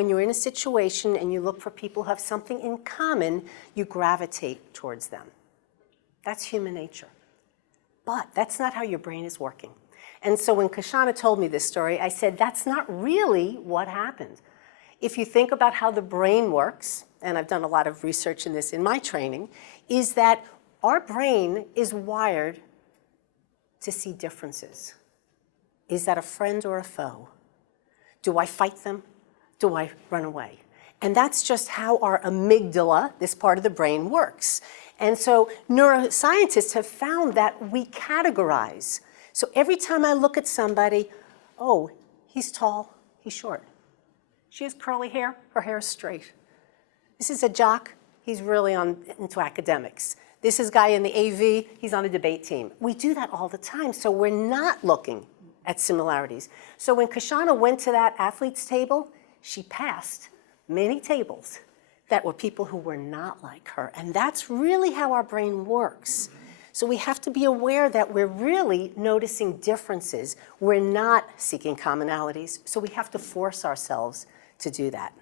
when you're in a situation and you look for people who have something in common, you gravitate towards them. That's human nature. But that's not how your brain is working. And so when Kashonna told me this story, I said, that's not really what happened. If you think about how the brain works, and I've done a lot of research in this in my training, is that our brain is wired to see differences. Is that a friend or a foe? Do I fight them? Do I run away? And that's just how our amygdala, this part of the brain, works. And so neuroscientists have found that we categorize. So every time I look at somebody, oh, he's tall, he's short. She has curly hair, her hair is straight. This is a jock, he's really into academics. This is a guy in the AV, he's on a debate team. We do that all the time, so we're not looking at similarities. So when Kashonna went to that athlete's table, she passed many tables that were people who were not like her. And that's really how our brain works. So we have to be aware that we're really noticing differences. We're not seeking commonalities. So we have to force ourselves to do that.